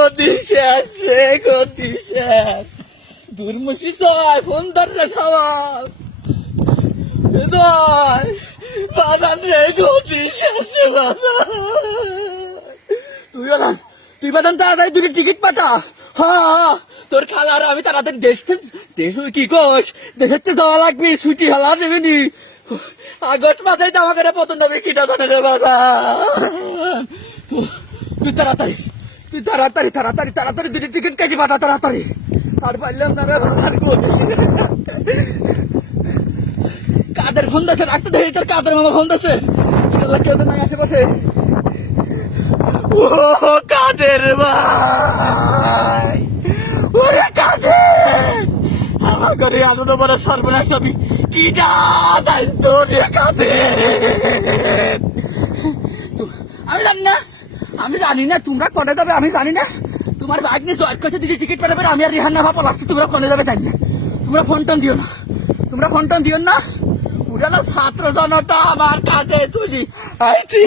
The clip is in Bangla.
গতি শেষ রে, গতি শেষ। দুর্মুষি চায় ফোন ধরে সবাই বাজান রে, গতি শেষ রে বাজান। তুই বাজান তাড়াতাড়ি দুটো টিকিট পাঠা। হ্যাঁ, তোর খালার আমি তাড়াতাড়ি দেশ কি কোষ দেশের তো যাওয়া লাগবে, ছুটি হলা দেবেনি। আগস্ট মাসে তো আমাকে পতন হবে কিটা জানে রে বাজান। তুই তাড়াতাড়ি দুটো টিকিট কেটে পাঠা তাড়াতাড়ি। আর পারলাম না রে বাজান, কাদের ফোন দিচ্ছে, রাখতে দেখি তোর কাদের মামা ফোন দিচ্ছে। কেউ তো নাই আশেপাশে। ও কাদের ভাই, ওরে কাদের, আমার ঘরে আলো তো বড় সর্বনাশ হবি কি দায়িত্ব রে কাদের। আমি জানি না তোমরা কনে যাবে, আমি জানি না। তোমার বাইক নিয়ে জয়েট করছে, দিদি টিকিট পাঠাবে, আমি আর রিহান না ভাপা লাগছে। তোমরা কনে যাবে জানি না। তোমরা ফোন টোন দিও না, উড়ালো ছাত্র জনতা আমার কাছে তুলি আইছি।